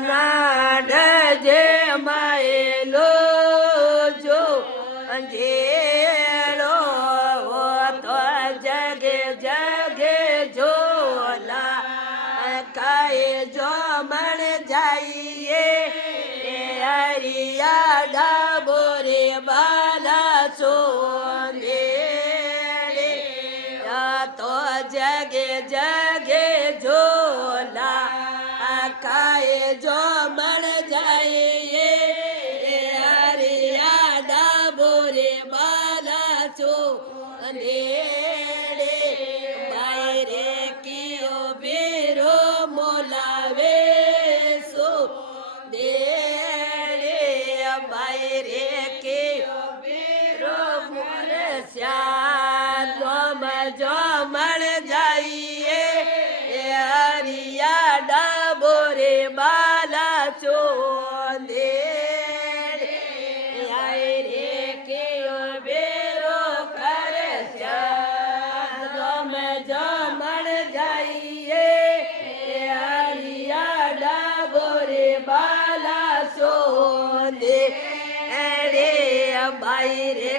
નાડજે માયેલો જો અંજેલો તો જગે જગે જોલા કાય જો મણ જાઈએ હરિયા ડાબોરે બાલા સોંદે તો જગે જગે જોલા કાય જો મણ જાઈએ હરિયા ડાબોરે બાલા સોંદે બાયરે કિયો બેરો મોલાવે સો દે બાયરે કે રોમર શ્યામ જમણ જાઈએ હરિયા ડાબોરે બાલા ચોંદે આયરે કે બેરો કરે શ્યામ જમણ જાઈએ હરિયા ડાબોરે બાલા ચોંદે રે બાયરે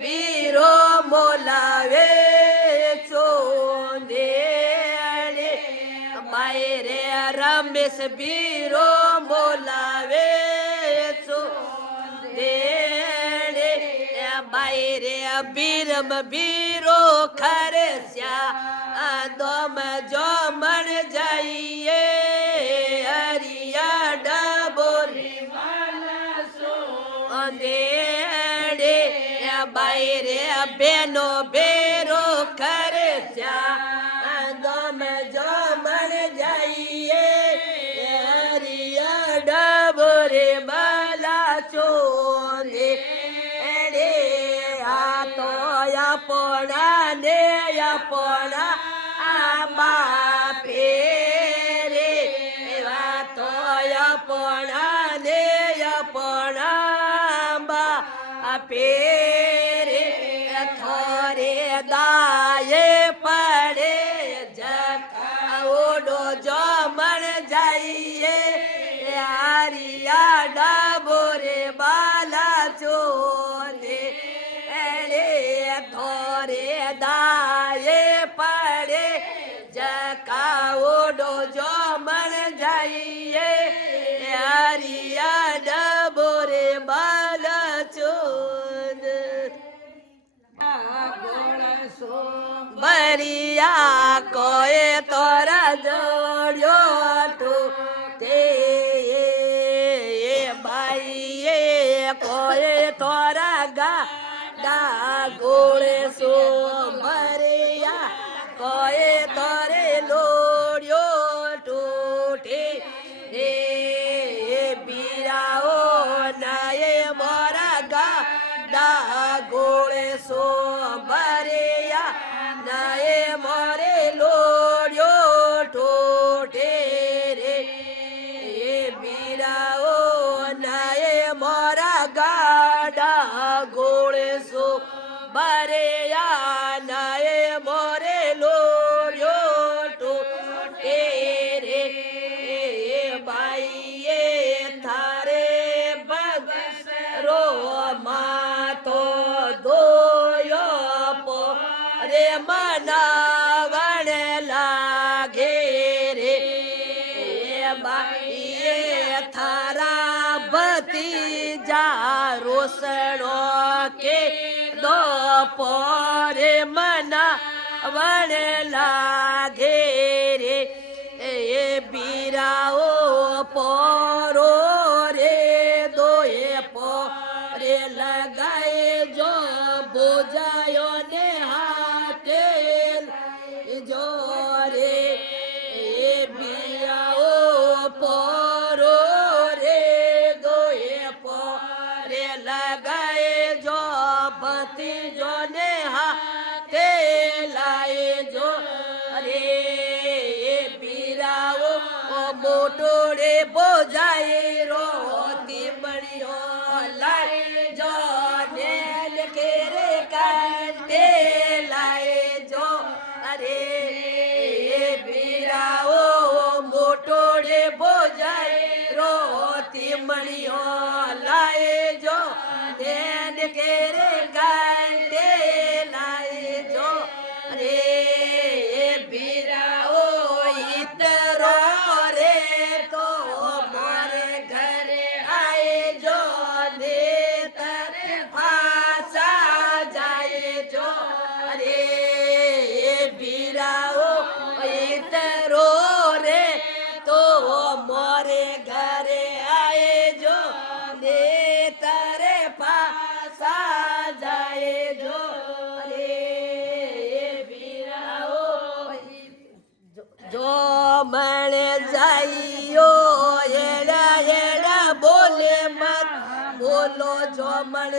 બીરો મોલાવે ચોંદે રે બાયરે રમેશ બીરો મોલાવે ચોંદે રે બાયરે બીરમ બીરો ખરસ્યા દોમ જમણ જાઈએ હરિયા ડાબોરે અંધેડે બાયરે બેનો બેરો કરે દમ જમણ જાઈએ હરિયા ડાબોરે બાલા ચોંદે રે આ તો આપણા ને આપણા આ બાપે રે એવા તો આપણા ને આપણા પેરે થોરે દાયે પડે ઓડો જમણ જાઈએ હરિયા ડાબોરે બાલા ચોંદે રે થોરે દાયે પડે જકા ઓડો જમણ જાઈએ હરિયા ડાબોરે બાલા ચોંદ બરિયા કોએ તોરા જોડ્યો તો તે બાઈએ કોએ તોરા ગા ગોળે સો બરિયા કોએ તોરે લોડ્યો ટૂટે રે બીરાઓ નાએ મોરા ગા ગોળે સો બરિયા નાએ મોરે લોડ્યો ટોટે રે બીરાઓ નાએ મોરા ગાડા ગોળે સો બરિયા નાએ મોરે લોડ્યો ટોટે રે બાઈએ થારે બગરો માતો દોયો રે મનાવણ લાગે રે બાઈએ થારા ભતીજા રોસણો કે દો પોરે મનાવણ લાગે રે બીરાઓ પોરો રે દોએ પોરે લગાએ જો બોજાયો ને હાથે જો રે બીરાઓ પોરો રે દોએ પોરે લગાએ જો ભતીજો ને હાથે લાએ જો રે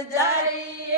જરી